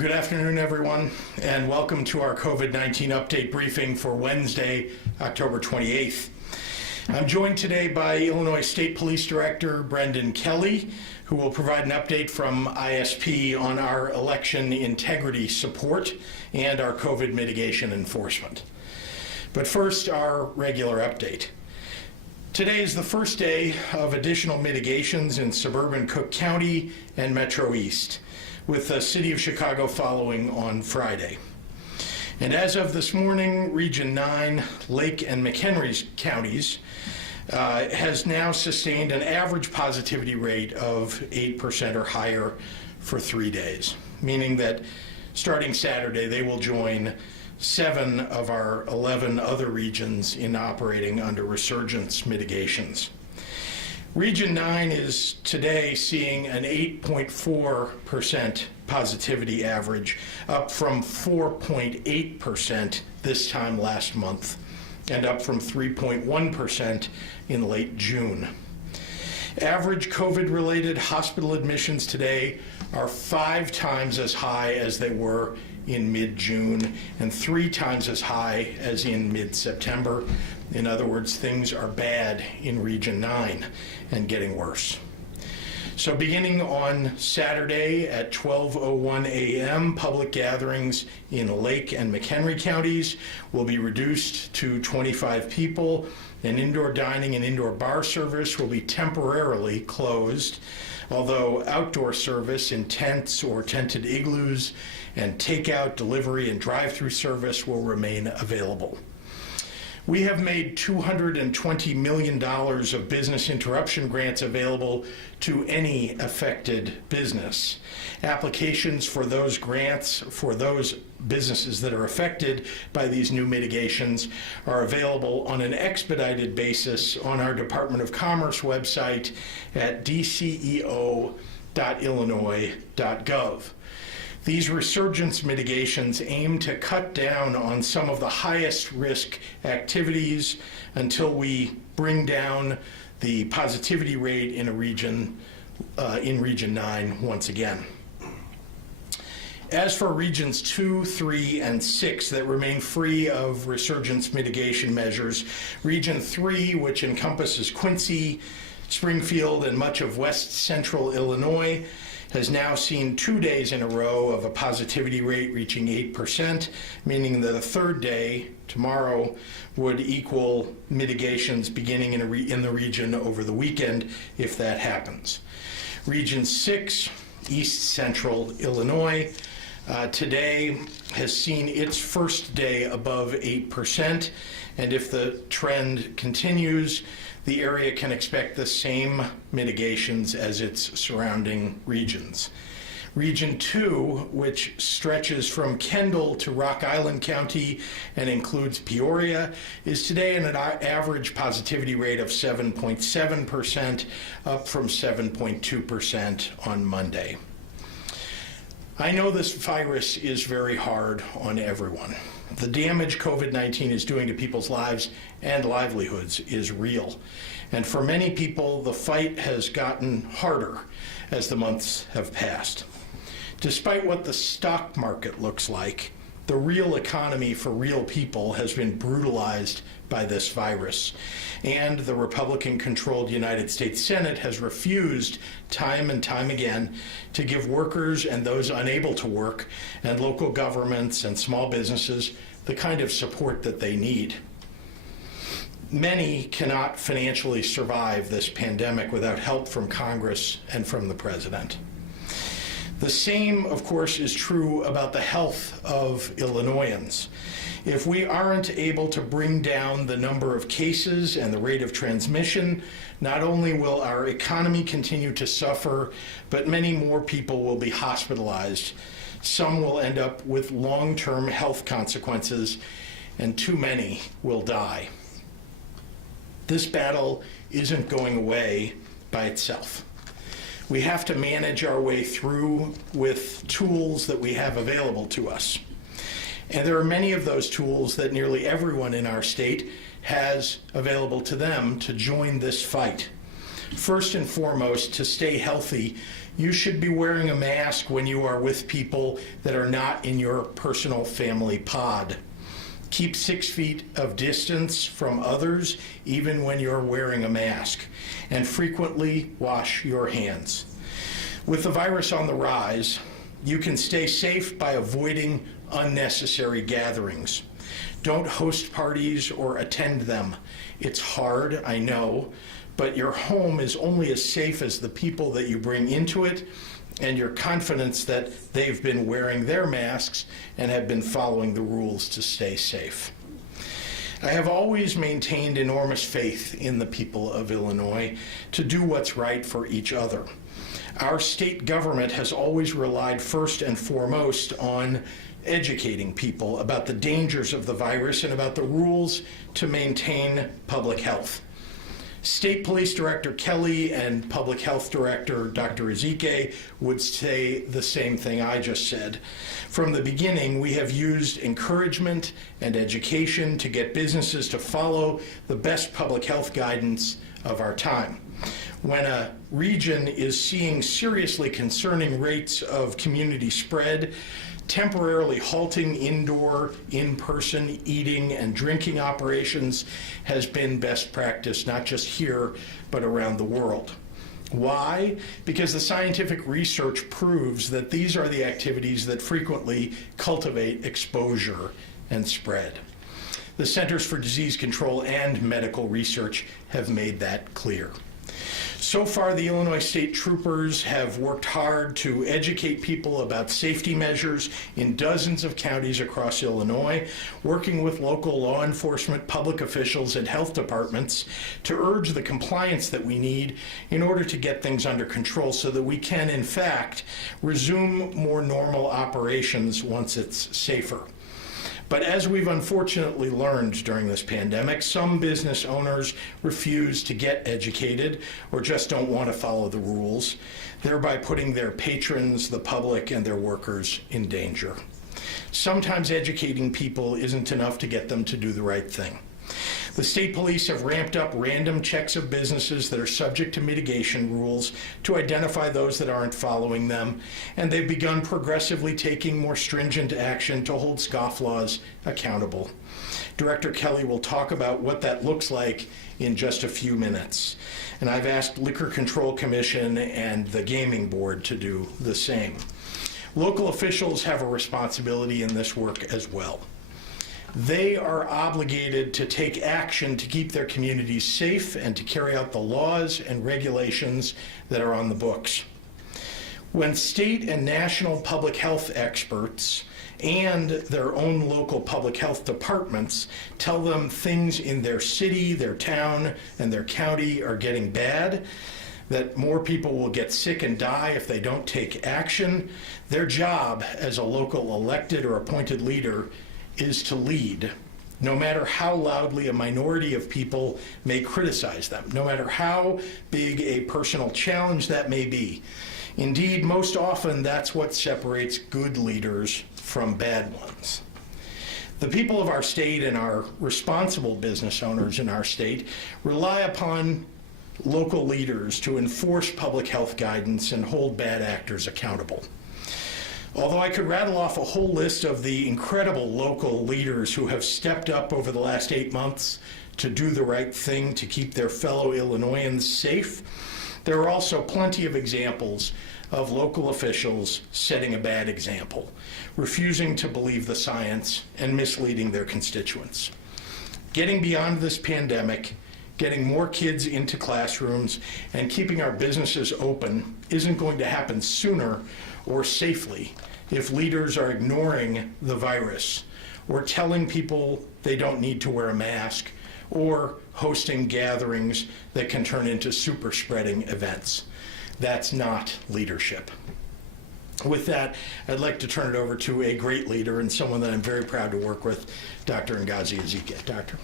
Good afternoon, everyone, and welcome to our COVID-19 update briefing for Wednesday, October 28th. I'm joined today by Illinois State Police Director Brendan Kelly, who will provide an update from ISP on our election integrity support and our COVID mitigation enforcement. But first, our regular update. Today is the first day of additional mitigations in suburban Cook County and Metro East, with the City of Chicago following on Friday. And as of this morning, Region 9, Lake and McHenry counties has now sustained an average positivity rate of 8% or higher for 3 days, meaning that starting Saturday, they will join 7 of our 11 other regions in operating under resurgence mitigations. Region 9 is today seeing an 8.4% positivity average, up from 4.8% this time last month, and up from 3.1% in late June. Average COVID-related hospital admissions today are 5 times as high as they were in mid-June and 3 times as high as in mid-September. In other words, things are bad in Region 9 and getting worse. So beginning on Saturday at 12:01 a.m., public gatherings in Lake and McHenry counties will be reduced to 25 people, and indoor dining and indoor bar service will be temporarily closed, although outdoor service in tents or tented igloos and takeout, delivery, and drive-through service will remain available. We have made $220 million of business interruption grants available to any affected business. Applications for those grants for those businesses that are affected by these new mitigations are available on an expedited basis on our Department of Commerce website at dceo.illinois.gov. These resurgence mitigations aim to cut down on some of the highest risk activities until we bring down the positivity rate in Region 9 once again. As for Regions 2, 3, and 6 that remain free of resurgence mitigation measures, Region 3, which encompasses Quincy, Springfield, and much of west central Illinois, has now seen 2 days in a row of a positivity rate reaching 8%, meaning that a third day, tomorrow, would equal mitigations beginning in the region over the weekend if that happens. Region 6, east central Illinois, today has seen its first day above 8%, and if the trend continues, the area can expect the same mitigations as its surrounding regions. Region 2, which stretches from Kendall to Rock Island County and includes Peoria, is today at an average positivity rate of 7.7%, up from 7.2% on Monday. I know this virus is very hard on everyone. The damage COVID-19 is doing to people's lives and livelihoods is real. And for many people, the fight has gotten harder as the months have passed. Despite what the stock market looks like, the real economy for real people has been brutalized by this virus. And the Republican-controlled United States Senate has refused time and time again to give workers and those unable to work and local governments and small businesses the kind of support that they need. Many cannot financially survive this pandemic without help from Congress and from the President. The same, of course, is true about the health of Illinoisans. If we aren't able to bring down the number of cases and the rate of transmission, not only will our economy continue to suffer, but many more people will be hospitalized. Some will end up with long-term health consequences, and too many will die. This battle isn't going away by itself. We have to manage our way through with tools that we have available to us. And there are many of those tools that nearly everyone in our state has available to them to join this fight. First and foremost, to stay healthy, you should be wearing a mask when you are with people that are not in your personal family pod. Keep 6 feet of distance from others, even when you're wearing a mask, and frequently wash your hands. With the virus on the rise, you can stay safe by avoiding unnecessary gatherings. Don't host parties or attend them. It's hard, I know, but your home is only as safe as the people that you bring into it and your confidence that they've been wearing their masks and have been following the rules to stay safe. I have always maintained enormous faith in the people of Illinois to do what's right for each other. Our state government has always relied first and foremost on educating people about the dangers of the virus and about the rules to maintain public health. State Police Director Kelly and Public Health Director Dr. Pritzker would say the same thing I just said. From the beginning, we have used encouragement and education to get businesses to follow the best public health guidance of our time. When a region is seeing seriously concerning rates of community spread, temporarily halting indoor, in-person eating and drinking operations has been best practice, not just here, but around the world. Why? Because the scientific research proves that these are the activities that frequently cultivate exposure and spread. The Centers for Disease Control and Medical Research have made that clear. So far, the Illinois State Troopers have worked hard to educate people about safety measures in dozens of counties across Illinois, working with local law enforcement, public officials, and health departments to urge the compliance that we need in order to get things under control so that we can, in fact, resume more normal operations once it's safer. But as we've unfortunately learned during this pandemic, some business owners refuse to get educated or just don't want to follow the rules, thereby putting their patrons, the public, and their workers in danger. Sometimes educating people isn't enough to get them to do the right thing. The state police have ramped up random checks of businesses that are subject to mitigation rules to identify those that aren't following them, and they've begun progressively taking more stringent action to hold scofflaws accountable. Director Kelly will talk about what that looks like in just a few minutes. And I've asked Liquor Control Commission and the Gaming Board to do the same. Local officials have a responsibility in this work as well. They are obligated to take action to keep their communities safe and to carry out the laws and regulations that are on the books. When state and national public health experts and their own local public health departments tell them things in their city, their town, and their county are getting bad, that more people will get sick and die if they don't take action, their job as a local elected or appointed leader is to lead, no matter how loudly a minority of people may criticize them, no matter how big a personal challenge that may be. Indeed, most often that's what separates good leaders from bad ones. The people of our state and our responsible business owners in our state rely upon local leaders to enforce public health guidance and hold bad actors accountable. Although I could rattle off a whole list of the incredible local leaders who have stepped up over the last 8 months to do the right thing to keep their fellow Illinoisans safe, there are also plenty of examples of local officials setting a bad example, refusing to believe the science and misleading their constituents. Getting beyond this pandemic, getting more kids into classrooms, and keeping our businesses open isn't going to happen sooner or safely if leaders are ignoring the virus or telling people they don't need to wear a mask or hosting gatherings that can turn into super spreading events. That's not leadership. With that, I'd like to turn it over to a great leader and someone that I'm very proud to work with, Dr. Ngozi Ezike. Doctor.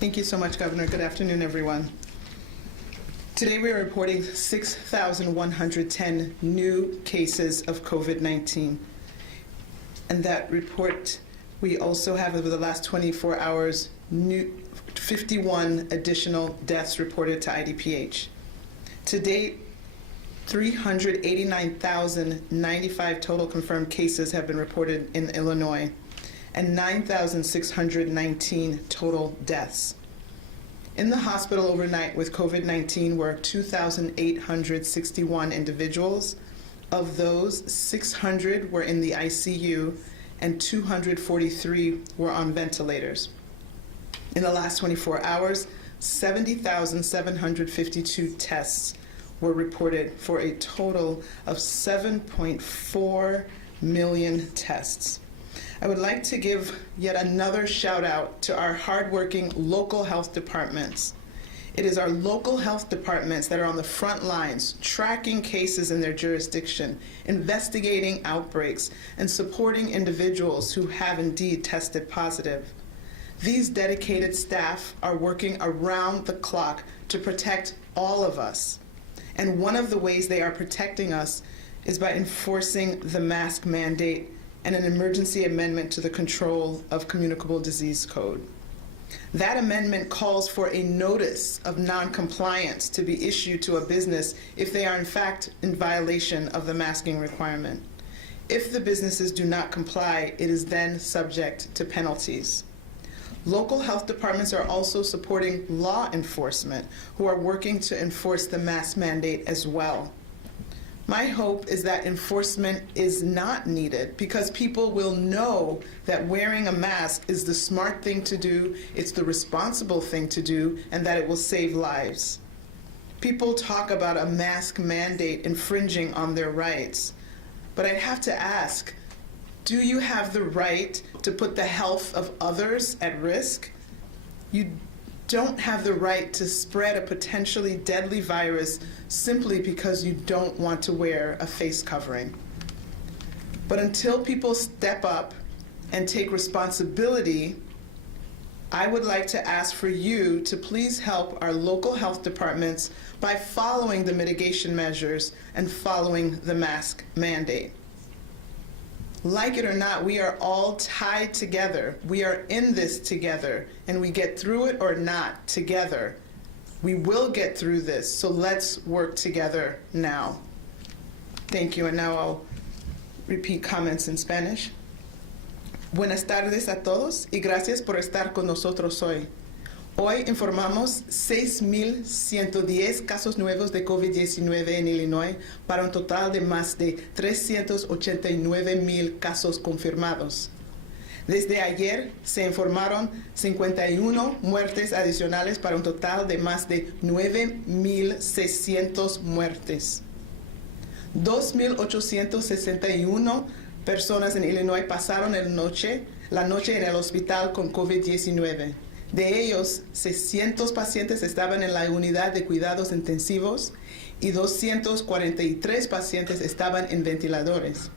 Thank you so much, Governor. Good afternoon, everyone. Today we are reporting 6,110 new cases of COVID-19, and that report We also have, over the last 24 hours, 51 additional deaths reported to IDPH. To date, 389,095 total confirmed cases have been reported in Illinois, and 9,619 total deaths. In the hospital overnight with COVID-19 were 2,861 individuals. Of those, 600 were in the ICU and 243 were on ventilators. In the last 24 hours, 70,752 tests were reported for a total of 7.4 million tests. I would like to give yet another shout out to our hardworking local health departments. It is our local health departments that are on the front lines, tracking cases in their jurisdiction, investigating outbreaks, and supporting individuals who have indeed tested positive. These dedicated staff are working around the clock to protect all of us. And one of the ways they are protecting us is by enforcing the mask mandate and an emergency amendment to the Control of Communicable Disease Code. That amendment calls for a notice of noncompliance to be issued to a business if they are in fact in violation of the masking requirement. If the businesses do not comply, it is then subject to penalties. Local health departments are also supporting law enforcement who are working to enforce the mask mandate as well. My hope is that enforcement is not needed because people will know that wearing a mask is the smart thing to do, it's the responsible thing to do, and that it will save lives. People talk about a mask mandate infringing on their rights, but I'd have to ask, do you have the right to put the health of others at risk? You don't have the right to spread a potentially deadly virus simply because you don't want to wear a face covering. But until people step up and take responsibility, I would like to ask for you to please help our local health departments by following the mitigation measures and following the mask mandate. Like it or not, we are all tied together. We are in this together, and we get through it or not together. We will get through this, so let's work together now. Thank you, and now I'll repeat comments in Spanish. Buenas tardes a todos y gracias por estar con nosotros hoy. Hoy informamos 6,110 casos nuevos de COVID-19 en Illinois para un total de más de 389,000 casos confirmados. Desde ayer se informaron 51 muertes adicionales para un total de más de 9,600 muertes. 2,861 personas en Illinois pasaron la noche en el hospital con COVID-19. De ellos, 600 pacientes estaban en la unidad de cuidados intensivos y 243 pacientes estaban en ventiladores.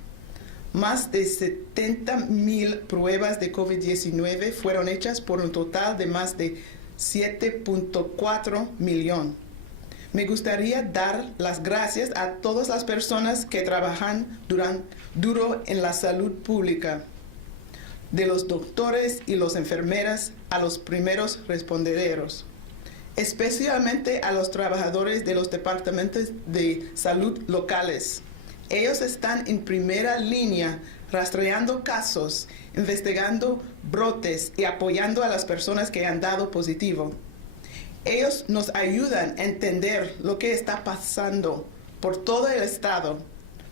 Más de 70,000 pruebas de COVID-19 fueron hechas por un total de más de 7.4 millones. Me gustaría dar las gracias a todas las personas que trabajan duro en la salud pública, de los doctores y las enfermeras a los primeros responderos, especialmente a los trabajadores de los departamentos de salud locales. Ellos están en primera línea rastreando casos, investigando brotes y apoyando a las personas que han dado positivo. Ellos nos ayudan a entender lo que está pasando por todo el estado,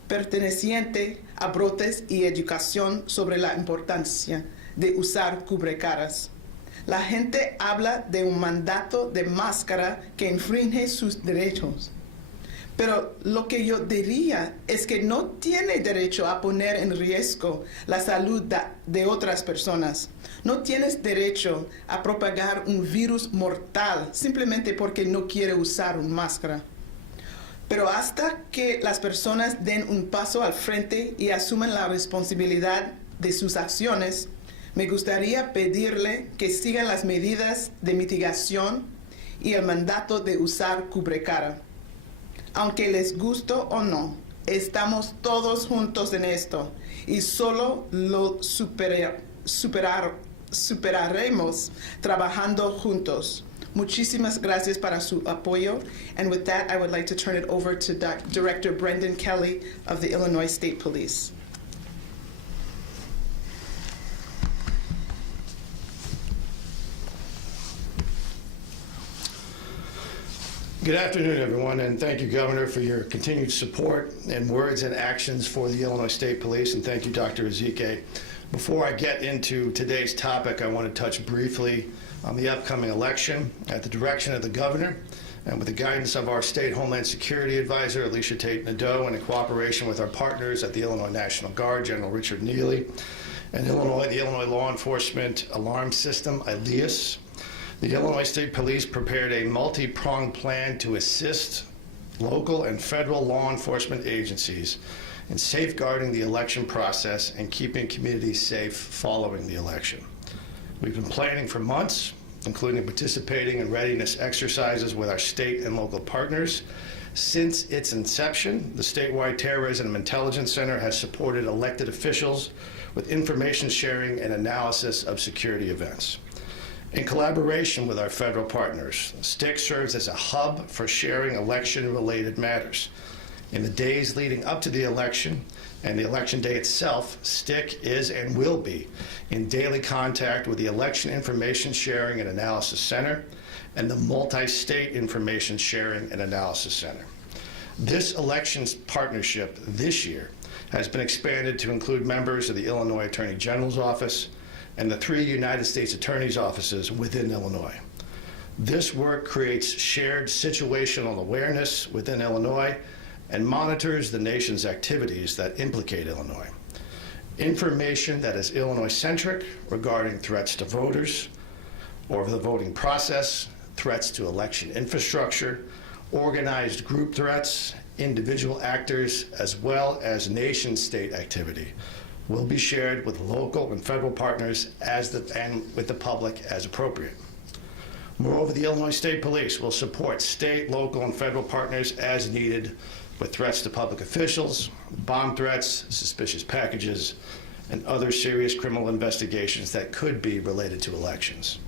perteneciente a brotes y educación sobre la importancia de usar cubrecaras. La gente habla de un mandato de máscara que infringe sus derechos. Pero lo que yo diría es que no tiene derecho a poner en riesgo la salud de otras personas. No tienes derecho a propagar un virus mortal simplemente porque no quiere usar una máscara. Pero hasta que las personas den un paso al frente y asuman la responsabilidad de sus acciones, me gustaría pedirle que sigan las medidas de mitigación y el mandato de usar cubrecara. Aunque les guste o no, estamos todos juntos en esto y solo lo superaremos trabajando juntos. Muchísimas gracias para su apoyo. And with that, I would like to turn it over to Director Brendan Kelly of the Illinois State Police. Good afternoon, everyone, and thank you, Governor, for your continued support and words and actions for the Illinois State Police, and thank you, Dr. Ezike. Before I get into today's topic, I want to touch briefly on the upcoming election. At the direction of the Governor and with the guidance of our State Homeland Security Advisor, Alicia Tate Nadeau, and in cooperation with our partners at the Illinois National Guard, General Richard Neely, and the Illinois Law Enforcement Alarm System, ILEAS, the Illinois State Police prepared a multi-pronged plan to assist local and federal law enforcement agencies in safeguarding the election process and keeping communities safe following the election. We've been planning for months, including participating in readiness exercises with our state and local partners. Since its inception, the statewide Terrorism Intelligence Center has supported elected officials with information sharing and analysis of security events. In collaboration with our federal partners, STIC serves as a hub for sharing election-related matters. In the days leading up to the election and the election day itself, STIC is and will be in daily contact with the Election Information Sharing and Analysis Center and the Multi-State Information Sharing and Analysis Center. This elections partnership this year has been expanded to include members of the Illinois Attorney General's Office and the 3 United States Attorney's offices within Illinois. This work creates shared situational awareness within Illinois and monitors the nation's activities that implicate Illinois. Information that is Illinois-centric regarding threats to voters or the voting process, threats to election infrastructure, organized group threats, individual actors, as well as nation-state activity will be shared with local and federal partners and with the public as appropriate. Moreover, the Illinois State Police will support state, local, and federal partners as needed with threats to public officials, bomb threats, suspicious packages, and other serious criminal investigations that could be related to elections.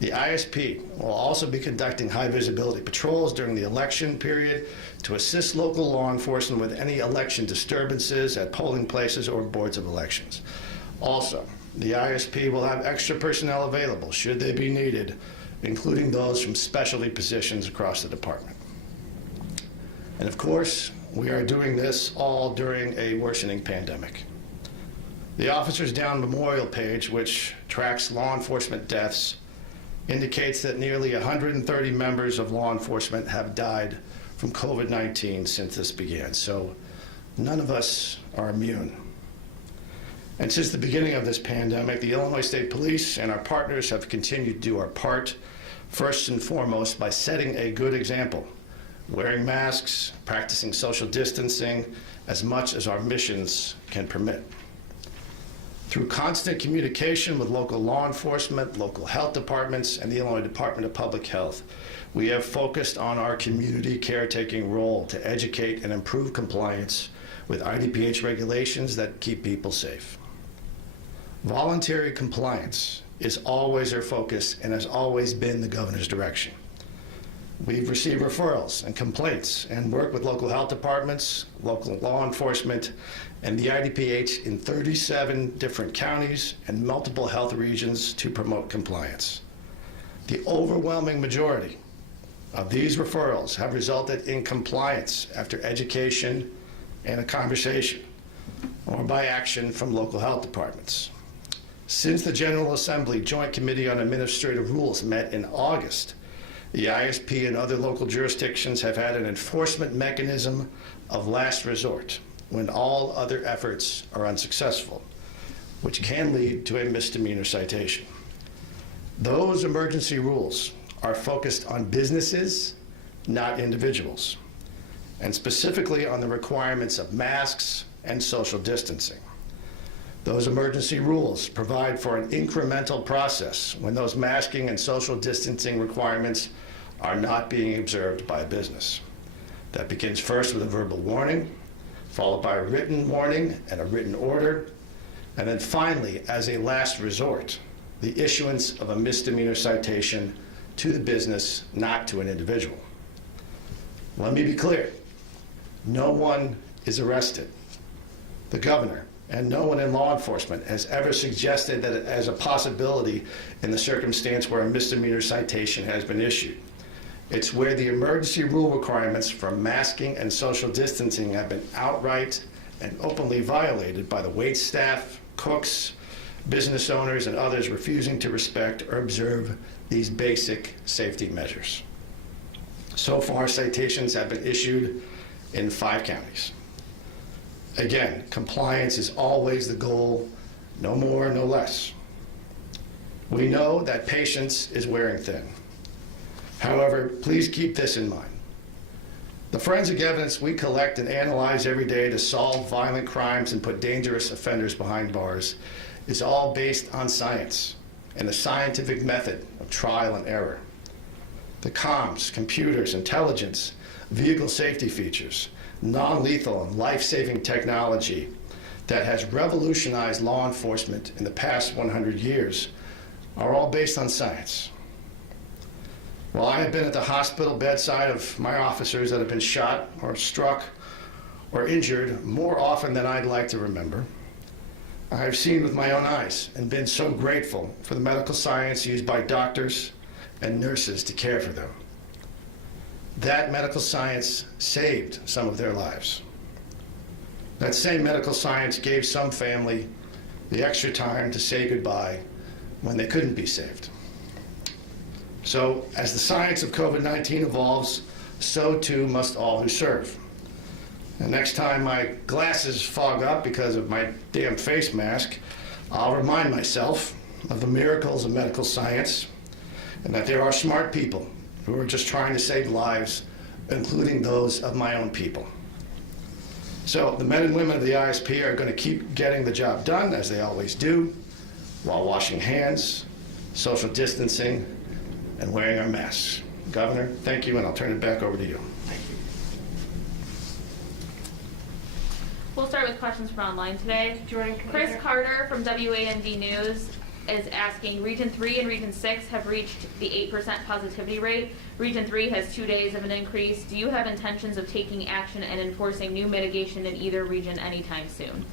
The ISP will also be conducting high-visibility patrols during the election period to assist local law enforcement with any election disturbances at polling places or boards of elections. Also, the ISP will have extra personnel available should they be needed, including those from specialty positions across the department. And of course, we are doing this all during a worsening pandemic. The Officers Down Memorial page, which tracks law enforcement deaths, indicates that nearly 130 members of law enforcement have died from COVID-19 since this began. So none of us are immune. And since the beginning of this pandemic, the Illinois State Police and our partners have continued to do our part, first and foremost by setting a good example, wearing masks, practicing social distancing as much as our missions can permit. Through constant communication with local law enforcement, local health departments, and the Illinois Department of Public Health, we have focused on our community caretaking role to educate and improve compliance with IDPH regulations that keep people safe. Voluntary compliance is always our focus and has always been the Governor's direction. We've received referrals and complaints and worked with local health departments, local law enforcement, and the IDPH in 37 different counties and multiple health regions to promote compliance. The overwhelming majority of these referrals have resulted in compliance after education and a conversation or by action from local health departments. Since the General Assembly Joint Committee on Administrative Rules met in August, the ISP and other local jurisdictions have had an enforcement mechanism of last resort when all other efforts are unsuccessful, which can lead to a misdemeanor citation. Those emergency rules are focused on businesses, not individuals, and specifically on the requirements of masks and social distancing. Those emergency rules provide for an incremental process when those masking and social distancing requirements are not being observed by a business. That begins first with a verbal warning, followed by a written warning and a written order, And then finally, as a last resort, the issuance of a misdemeanor citation to the business, not to an individual. Let me be clear. No one is arrested. The governor and no one in law enforcement has ever suggested that as a possibility in the circumstance where a misdemeanor citation has been issued. It's where the emergency rule requirements for masking and social distancing have been outright and openly violated by the wait staff, cooks, business owners, and others refusing to respect or observe these basic safety measures. So far, citations have been issued in 5 counties. Again, compliance is always the goal, no more, no less. We know that patience is wearing thin. However, please keep this in mind. The forensic evidence we collect and analyze every day to solve violent crimes and put dangerous offenders behind bars is all based on science and the scientific method of trial and error. The comms, computers, intelligence, vehicle safety features, non-lethal and life-saving technology that has revolutionized law enforcement in the past 100 years are all based on science. While I have been at the hospital bedside of my officers that have been shot or struck or injured more often than I'd like to remember, I have seen with my own eyes and been so grateful for the medical science used by doctors and nurses to care for them. That medical science saved some of their lives. That same medical science gave some family the extra time to say goodbye when they couldn't be saved. So, as the science of COVID-19 evolves, so too must all who serve. And next time my glasses fog up because of my damn face mask, I'll remind myself of the miracles of medical science and that there are smart people who are just trying to save lives, including those of my own people. So the men and women of the ISP are going to keep getting the job done, as they always do, while washing hands, social distancing, and wearing our masks. Governor, thank you, and I'll turn it back over to you. We'll start with questions from online today. Chris Carter from WAND News is asking, Region 3 and Region 6 have reached the 8% positivity rate. Region 3 has 2 days of an increase. Do you have intentions of taking action and enforcing new mitigation in either region anytime soon?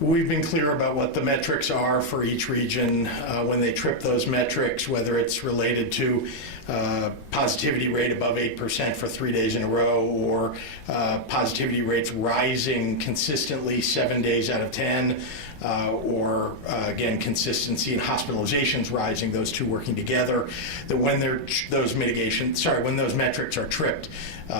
We've been clear about what the metrics are for each region when they trip those metrics, whether it's related to positivity rate above 8% for 3 days in a row, or positivity rates rising consistently 7 days out of 10, or again, consistency in hospitalizations rising, those two working together, that when those metrics are tripped,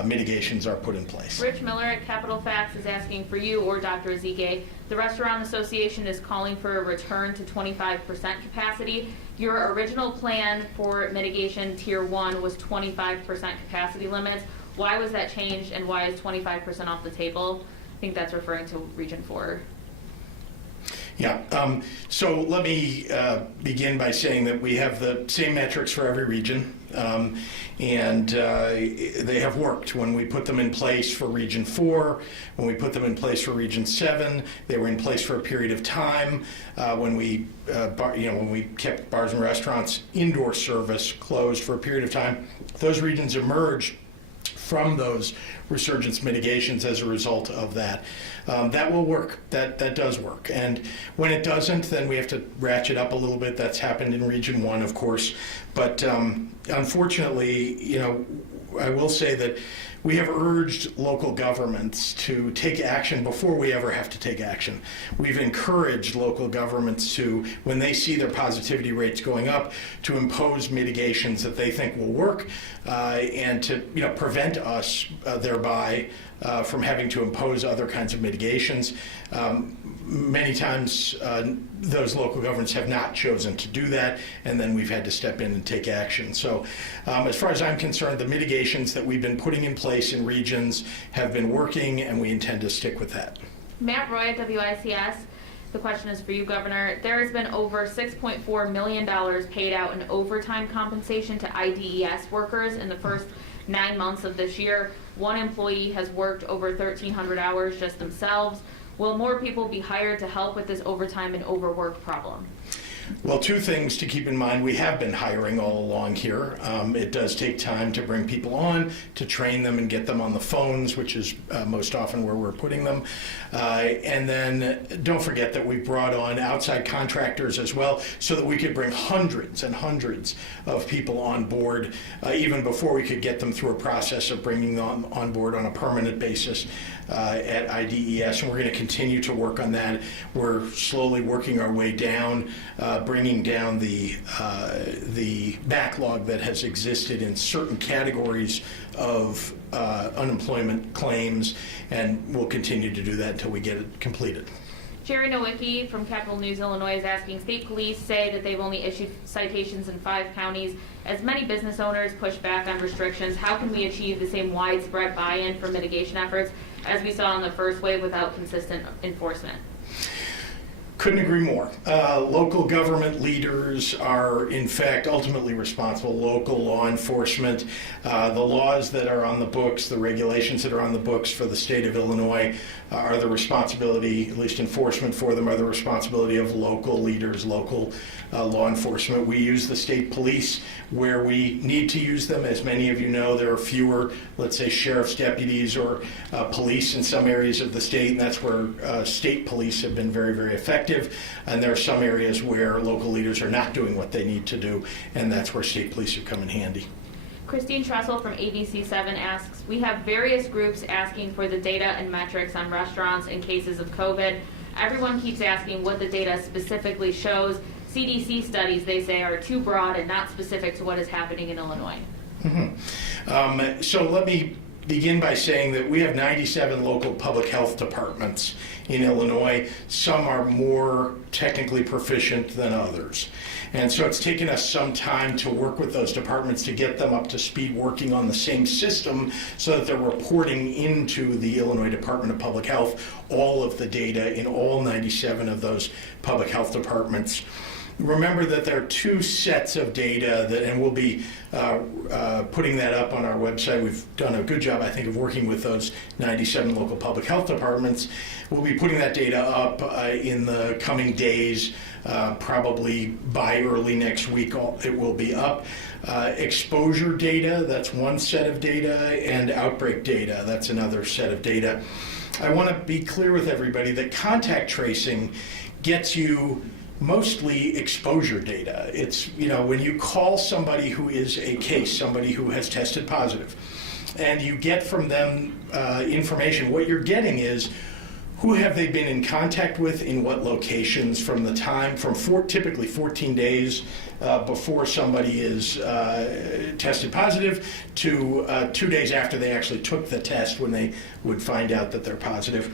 mitigations are put in place. Rich Miller at Capital Facts is asking for you or Dr. Ezike. The Restaurant Association is calling for a return to 25% capacity. Your original plan for mitigation tier 1 was 25% capacity limits. Why was that changed, and why is 25% off the table? I think that's referring to Region 4. Yeah, so let me begin by saying that we have the same metrics for every region, and they have worked. When we put them in place for Region 4, when we put them in place for Region 7, they were in place for a period of time. When we kept bars and restaurants indoor service closed for a period of time, those regions emerged from those resurgence mitigations as a result of that. That will work. That does work. And when it doesn't, then we have to ratchet up a little bit. That's happened in Region 1, of course. But unfortunately, I will say that we have urged local governments to take action before we ever have to take action. We've encouraged local governments to, when they see their positivity rates going up, to impose mitigations that they think will work, and to prevent us thereby from having to impose other kinds of mitigations. Many times those local governments have not chosen to do that, and then we've had to step in and take action. So as far as I'm concerned, the mitigations that we've been putting in place in regions have been working, and we intend to stick with that. Matt Roy at WICS. The question is for you, Governor. There has been over $6.4 million paid out in overtime compensation to IDES workers in the first 9 months of this year. One employee has worked over 1,300 hours just themselves. Will more people be hired to help with this overtime and overwork problem? Well, two things to keep in mind. We have been hiring all along here. It does take time to bring people on, to train them and get them on the phones, which is most often where we're putting them. And then don't forget that we brought on outside contractors as well so that we could bring hundreds and hundreds of people on board even before we could get them through a process of bringing them on board on a permanent basis at IDES. And we're going to continue to work on that. We're slowly working our way down, bringing down the backlog that has existed in certain categories of unemployment claims, and we'll continue to do that until we get it completed. Jerry Nowicki from Capital News Illinois is asking, state police say that they've only issued citations in 5 counties. As many business owners push back on restrictions, how can we achieve the same widespread buy-in for mitigation efforts as we saw in the first wave without consistent enforcement? Couldn't agree more. Local government leaders are, in fact, ultimately responsible. Local law enforcement, the laws that are on the books, the regulations that are on the books for the state of Illinois are the responsibility, at least enforcement for them, are the responsibility of local leaders, local law enforcement. We use the state police where we need to use them. As many of you know, there are fewer, let's say, sheriff's deputies or police in some areas of the state, and that's where state police have been very, very effective. And there are some areas where local leaders are not doing what they need to do, and that's where state police have come in handy. Christine Tressel from ABC7 asks, we have various groups asking for the data and metrics on restaurants in cases of COVID. Everyone keeps asking what the data specifically shows. CDC studies, they say, are too broad and not specific to what is happening in Illinois. So let me begin by saying that we have 97 local public health departments in Illinois. Some are more technically proficient than others. And so it's taken us some time to work with those departments to get them up to speed working on the same system so that they're reporting into the Illinois Department of Public Health all of the data in all 97 of those public health departments. Remember that there are 2 sets of data, and we'll be putting that up on our website. We've done a good job, I think, of working with those 97 local public health departments. We'll be putting that data up in the coming days, probably by early next week it will be up. Exposure data, that's one set of data, and outbreak data, that's another set of data. I want to be clear with everybody that contact tracing gets you mostly exposure data. It's, when you call somebody who is a case, somebody who has tested positive, and you get from them information, what you're getting is who have they been in contact with, in what locations, from the time, typically 14 days before somebody is tested positive to 2 days after they actually took the test when they would find out that they're positive.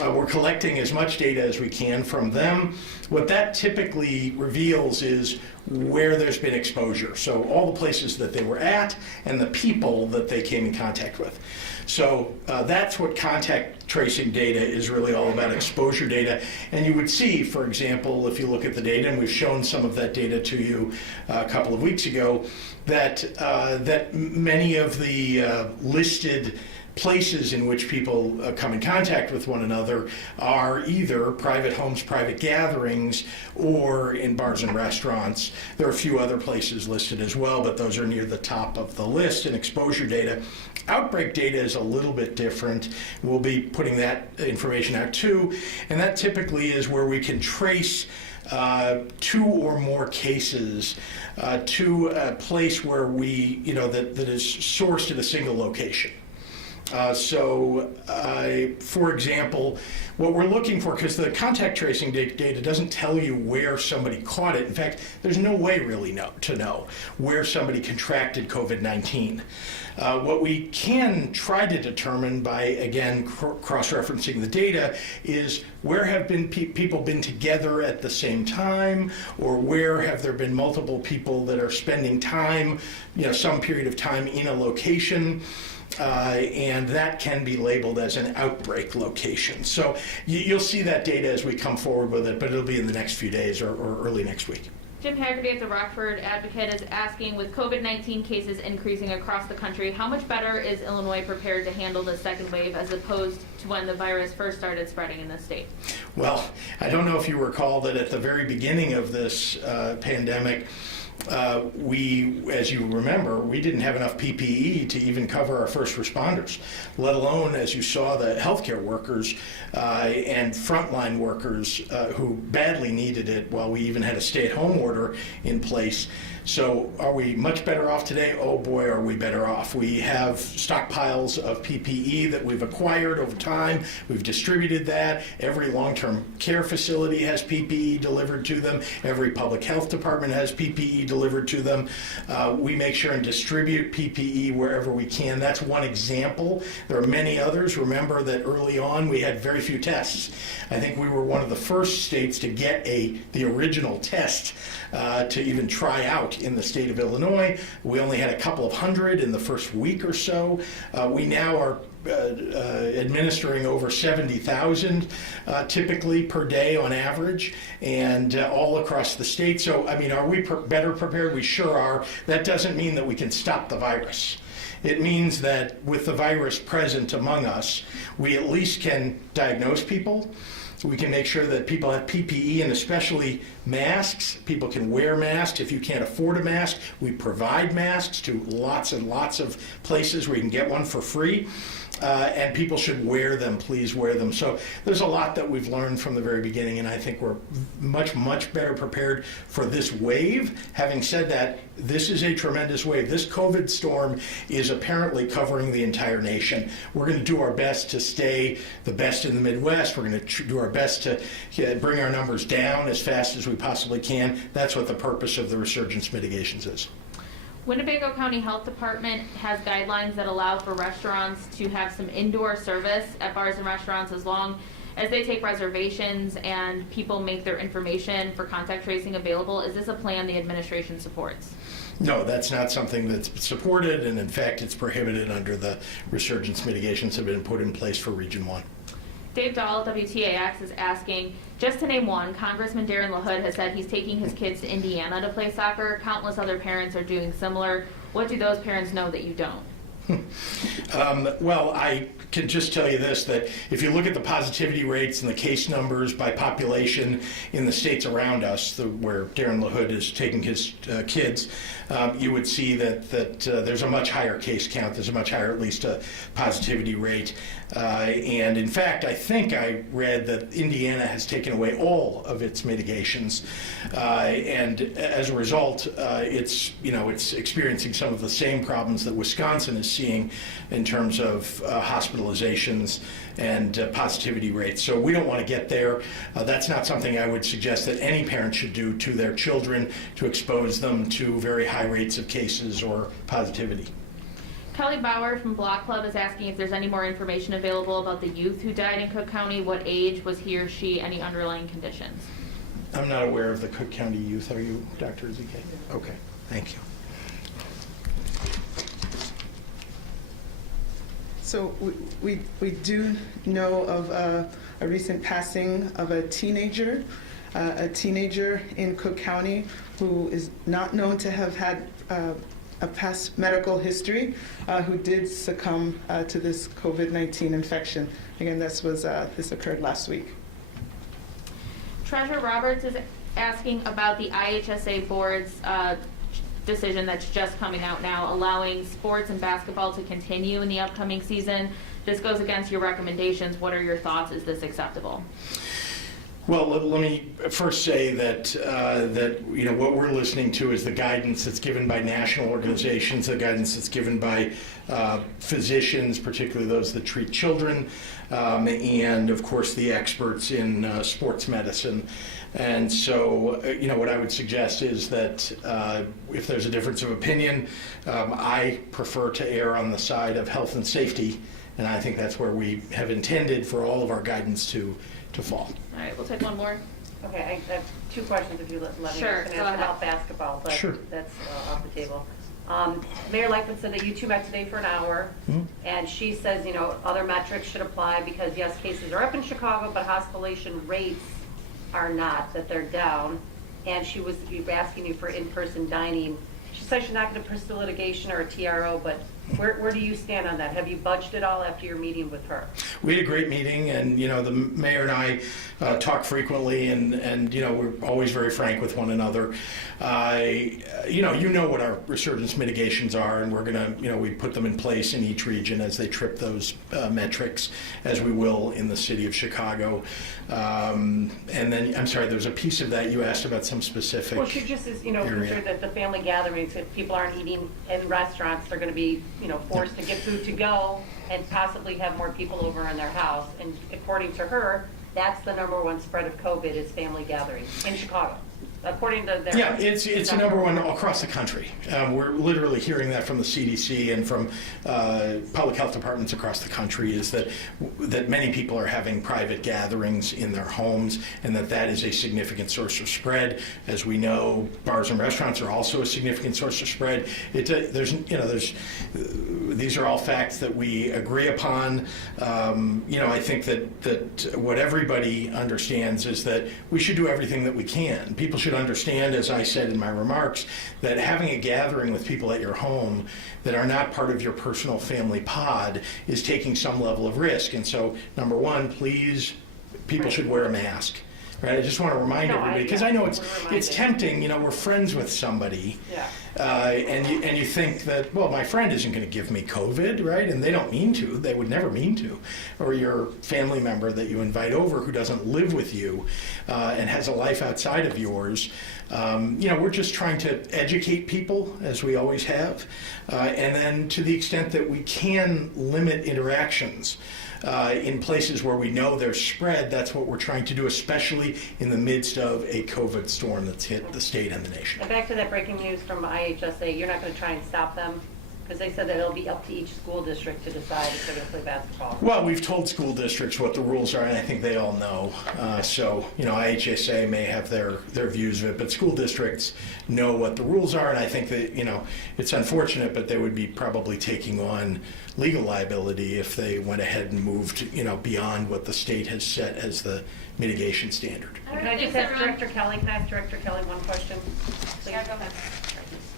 We're collecting as much data as we can from them. What that typically reveals is where there's been exposure. So all the places that they were at and the people that they came in contact with. So that's what contact tracing data is really all about, exposure data. And you would see, for example, if you look at the data, and we've shown some of that data to you a couple of weeks ago, that many of the listed places in which people come in contact with one another are either private homes, private gatherings, or in bars and restaurants. There are a few other places listed as well, but those are near the top of the list in exposure data. Outbreak data is a little bit different. We'll be putting that information out too, and that typically is where we can trace 2 or more cases to a place where we, that is sourced at a single location. For example, what we're looking for, because the contact tracing data doesn't tell you where somebody caught it. In fact, there's no way really to know where somebody contracted COVID-19. What we can try to determine by, again, cross-referencing the data is where have people been together at the same time, or where have there been multiple people that are spending time, some period of time in a location. And that can be labeled as an outbreak location. So you'll see that data as we come forward with it, but it'll be in the next few days or early next week. Jim Haggerty at the Rockford Advocate is asking, with COVID-19 cases increasing across the country, how much better is Illinois prepared to handle the second wave as opposed to when the virus first started spreading in the state? Well, I don't know if you recall that at the very beginning of this pandemic, we, as you remember, we didn't have enough PPE to even cover our first responders, let alone, as you saw, the healthcare workers and frontline workers who badly needed it while we even had a stay-at-home order in place. So are we much better off today? Oh boy, are we better off. We have stockpiles of PPE that we've acquired over time. We've distributed that. Every long-term care facility has PPE delivered to them. Every public health department has PPE delivered to them. We make sure and distribute PPE wherever we can. That's one example. There are many others. Remember that early on we had very few tests. I think we were one of the first states to get the original test to even try out in the state of Illinois. We only had a couple of hundred in the first week or so. We now are administering over 70,000 typically per day on average, and all across the state. So, I mean, are we better prepared? We sure are. That doesn't mean that we can stop the virus. It means that with the virus present among us, we at least can diagnose people. We can make sure that people have PPE, and especially masks. People can wear masks. If you can't afford a mask, we provide masks to lots and lots of places where you can get one for free. And people should wear them, please wear them. So there's a lot that we've learned from the very beginning, and I think we're much, much better prepared for this wave. Having said that, this is a tremendous wave. This COVID storm is apparently covering the entire nation. We're going to do our best to stay the best in the Midwest. We're going to do our best to bring our numbers down as fast as we possibly can. That's what the purpose of the resurgence mitigations is. Winnebago County Health Department has guidelines that allow for restaurants to have some indoor service at bars and restaurants as long as they take reservations and people make their information for contact tracing available. Is this a plan the administration supports? No, that's not something that's supported, and in fact it's prohibited under the resurgence mitigations that have been put in place for Region 1. Dave Dahl at WTAX is asking, just to name one, Congressman Darren LaHood has said he's taking his kids to Indiana to play soccer. Countless other parents are doing similar. What do those parents know that you don't? Well, I can just tell you this, that if you look at the positivity rates and the case numbers by population in the states around us, where Darren LaHood is taking his kids, you would see that there's a much higher case count. There's a much higher, at least, positivity rate. And in fact, I think I read that Indiana has taken away all of its mitigations, and as a result, it's experiencing some of the same problems that Wisconsin is seeing in terms of hospitalizations and positivity rates. So we don't want to get there. That's not something I would suggest that any parent should do to their children to expose them to very high rates of cases or positivity. Kelly Bauer from Block Club is asking if there's any more information available about the youth who died in Cook County. What age was he or she? Any underlying conditions? I'm not aware of the Cook County youth. Are you, Dr. Ezike? Okay, thank you. So we do know of a recent passing of a teenager in Cook County who is not known to have had a past medical history, who did succumb to this COVID-19 infection. Again, this occurred last week. Treasurer Roberts is asking about the IHSA board's decision that's just coming out now, allowing sports and basketball to continue in the upcoming season. This goes against your recommendations. What are your thoughts? Is this acceptable? Well, let me first say that what we're listening to is the guidance that's given by national organizations, the guidance that's given by physicians, particularly those that treat children, and of course the experts in sports medicine. And so, what I would suggest is that if there's a difference of opinion, I prefer to err on the side of health and safety, and I think that's where we have intended for all of our guidance to fall. All right, we'll take one more. Okay, I have two questions if you let me. Sure, I was go gonna ask ahead. about basketball, but Sure. that's off the table. Mayor Lightfoot said that you two met today for an hour, and she says, other metrics should apply because, yes, cases are up in Chicago, but hospitalization rates are not, that they're down. and she was asking you for in-person dining. She said she's not going to pursue litigation or a TRO, but where do you stand on that? Have you budged it all after your meeting with her? We had a great meeting, and the mayor and I talk frequently, and we're always very frank with one another. You know what our resurgence mitigations are, and we're gonna, we put them in place in each region as they trip those metrics, as we will in the city of Chicago. And then, I'm sorry, there's a piece of that you asked about some specific. Well, she just is, area. concerned that the family gatherings, if people aren't eating in restaurants, they're going to be, forced to get food to go and possibly have more people over in their house. And according to her, that's the #1 spread of COVID is family gatherings in Chicago. According to their... Yeah, it's a #1 across the country. We're literally hearing that from the CDC and from public health departments across the country, is that many people are having private gatherings in their homes, and that is a significant source of spread. As we know, bars and restaurants are also a significant source of spread. These are all facts that we agree upon. I think that what everybody understands is that we should do everything that we can. People should understand, as I said in my remarks, that having a gathering with people at your home that are not part of your personal family pod is taking some level of risk. And so, #1, please, people should wear a mask. Right? I just want to remind everybody, because I know it's tempting. We're friends with somebody, and you think that, well, my friend isn't going to give me COVID, right? And they don't mean to. They would never mean to. Or your family member that you invite over who doesn't live with you and has a life outside of yours. We're just trying to educate people, as we always have, and then to the extent that we can limit interactions. In places where we know there's spread, that's what we're trying to do, especially in the midst of a COVID storm that's hit the state and the nation. And back to that breaking news from IHSA, you're not going to try and stop them? Because they said that it'll be up to each school district to decide if they're going to play basketball. Well, we've told school districts what the rules are, and I think they all know. IHSA may have their views of it, but school districts know what the rules are, and I think that, it's unfortunate, but they would be probably taking on legal liability if they went ahead and moved, beyond what the state has set as the mitigation standard. Can I just ask Director Kelly one question? Yeah, go ahead.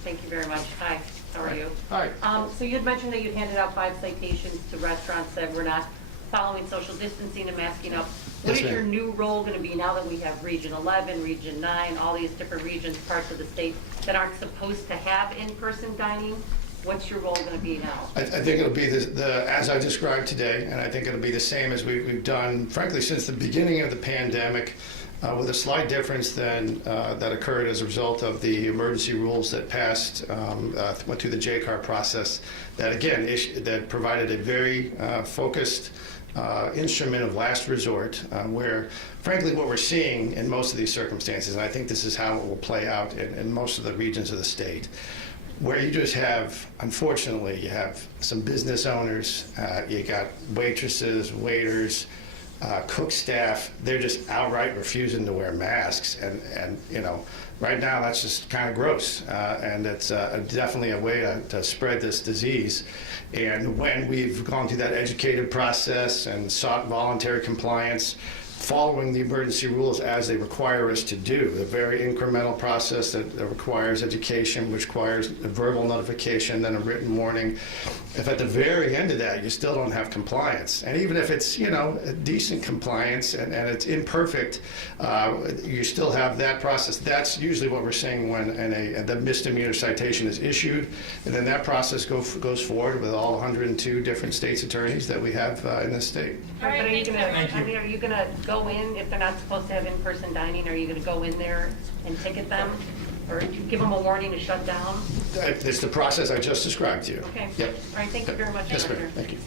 Thank you very much. Hi, how are you? Hi. So you had mentioned that you'd handed out 5 citations to restaurants that were not following social distancing and masking up. What Yes, is your ma'am. new role going to be now that we have Region 11, Region 9, all these different regions, parts of the state that aren't supposed to have in-person dining? What's your role going to be now? I think it'll be as I described today, and I think it'll be the same as we've done, frankly, since the beginning of the pandemic, with a slight difference that occurred as a result of the emergency rules that passed, went through the JCAR process, that again, that provided a very focused instrument of last resort, where frankly what we're seeing in most of these circumstances, and I think this is how it will play out in most of the regions of the state, where you just have, unfortunately, you have some business owners, you got waitresses, waiters, cook staff, they're just outright refusing to wear masks. And right now that's just kind of gross. And it's definitely a way to spread this disease. And when we've gone through that educated process and sought voluntary compliance, following the emergency rules as they require us to do, the very incremental process that requires education, which requires a verbal notification, then a written warning. If at the very end of that you still don't have compliance, and even if it's a decent compliance and it's imperfect, you still have that process. That's usually what we're seeing when the misdemeanor citation is issued, and then that process goes forward with all 102 different states attorneys that we have in this state. But are you going Thank you. to, are you going to go in if they're not supposed to have in-person dining? Are you going to go in there and ticket them, or give them a warning to shut down? It's the process I just described to you. Okay. Yep. All right. Thank you very much, Yes, ma'am. Director. Thank you.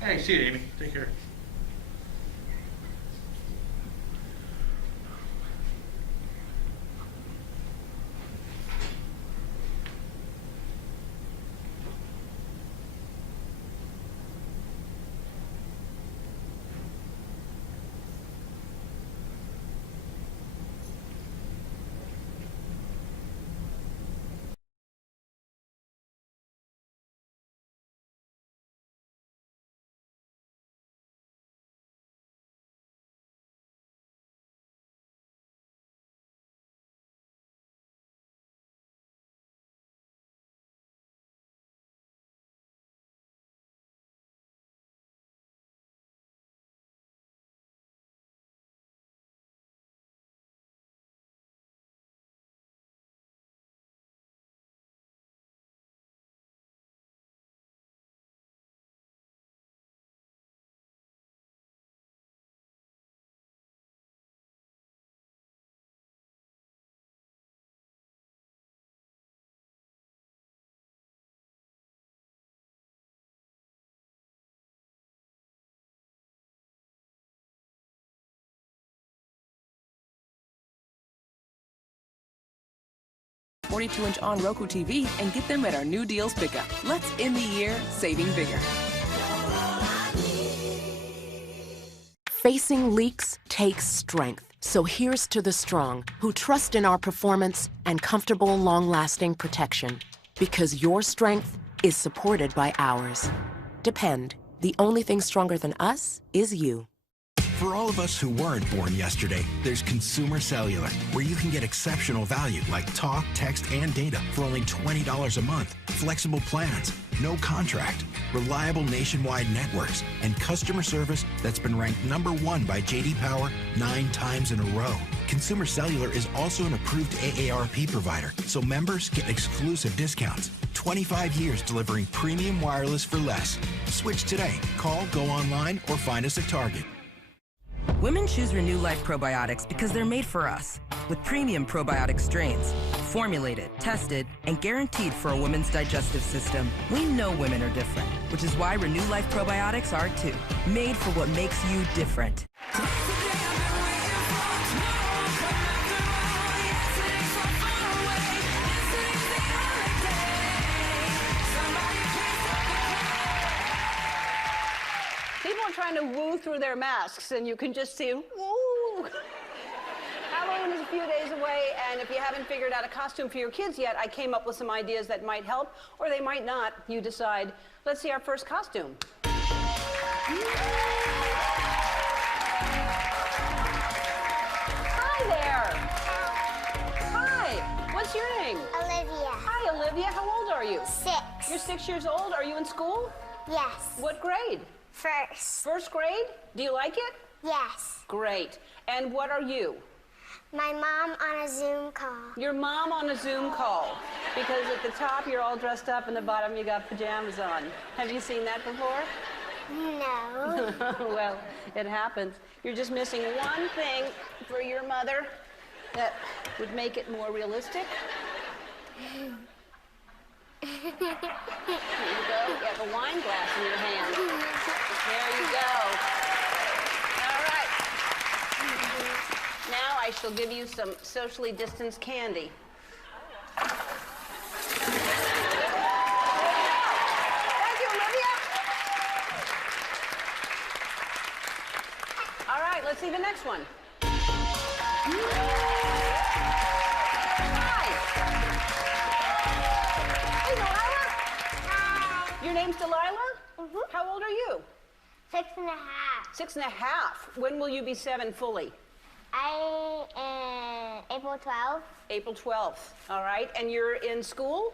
Hey, see you, Amy. Take care. 42-inch on Roku TV and get them at our new deals pickup. Let's end the year saving bigger. Facing leaks takes strength. So here's to the strong who trust in our performance and comfortable, long-lasting protection. Because your strength is supported by ours. Depend. The only thing stronger than us is you. For all of us who weren't born yesterday, there's Consumer Cellular, where you can get exceptional value like talk, text, and data for only $20 a month, flexible plans, no contract, reliable nationwide networks, and customer service that's been ranked #1 by J.D. Power 9 times in a row. Consumer Cellular is also an approved AARP provider, so members get exclusive discounts. 25 years delivering premium wireless for less. Switch today. Call, go online, or find us at Target. Women choose Renew Life probiotics because they're made for us, with premium probiotic strains, formulated, tested, and guaranteed for a woman's digestive system. We know women are different, which is why Renew Life probiotics are too, made for what makes you different. People are trying to woo through their masks, and you can just see, woo! Halloween is a few days away, and if you haven't figured out a costume for your kids yet, I came up with some ideas that might help, or they might not. You decide. Let's see our first costume. Hi there! Hi! What's your name? Olivia. Hi, Olivia. How old are you? 6. You're 6 years old. Are you in school? Yes. What grade? First. First grade? Do you like it? Yes. Great. And what are you? My mom on a Zoom call. Your mom on a Zoom call. Because at the top you're all dressed up and the bottom you got pajamas on. Have you seen that before? No. Well, it happens. You're just missing one thing for your mother that would make it more realistic. Here you go. You have a wine glass in your hand. There you go. All right. Now I shall give you some socially distanced candy. Thank you, Olivia. All right, let's see the next one. Hi. Hey, Delilah. Hi. Your name's Delilah? Mhm. How old are you? 6.5. 6.5. When will you be 7 fully? April 12th. April 12th. All right. And you're in school?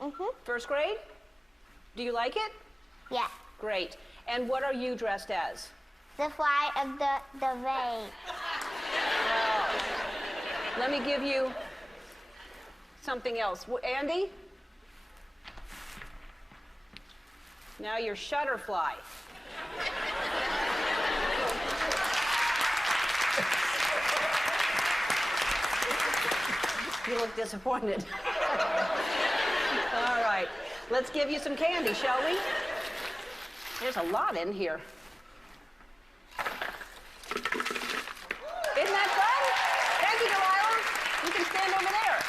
Mhm. First grade? Do you like it? Yeah. Great. And what are you dressed as? The fly of the rain. Let me give you something else. Andy? Now you're Shutterfly. You look disappointed. All right. Let's give you some candy, shall we? There's a lot in here. Isn't that fun? Thank you, Delilah. You can stand over there.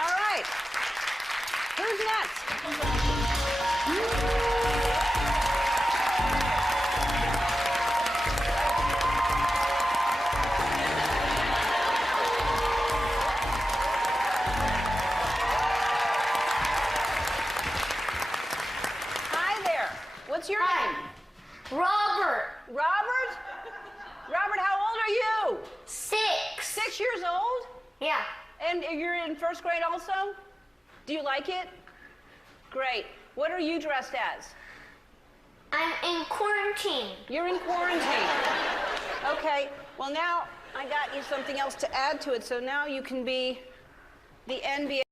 All right. Who's next? Hi there. What's your name? Robert. Robert? Robert, how old are you? 6. 6 years old? Yeah. And you're in first grade also? Do you like it? Great. What are you dressed as? I'm in quarantine. You're in quarantine. Okay. Well, now I got you something else to add to it, so now you can be the NBA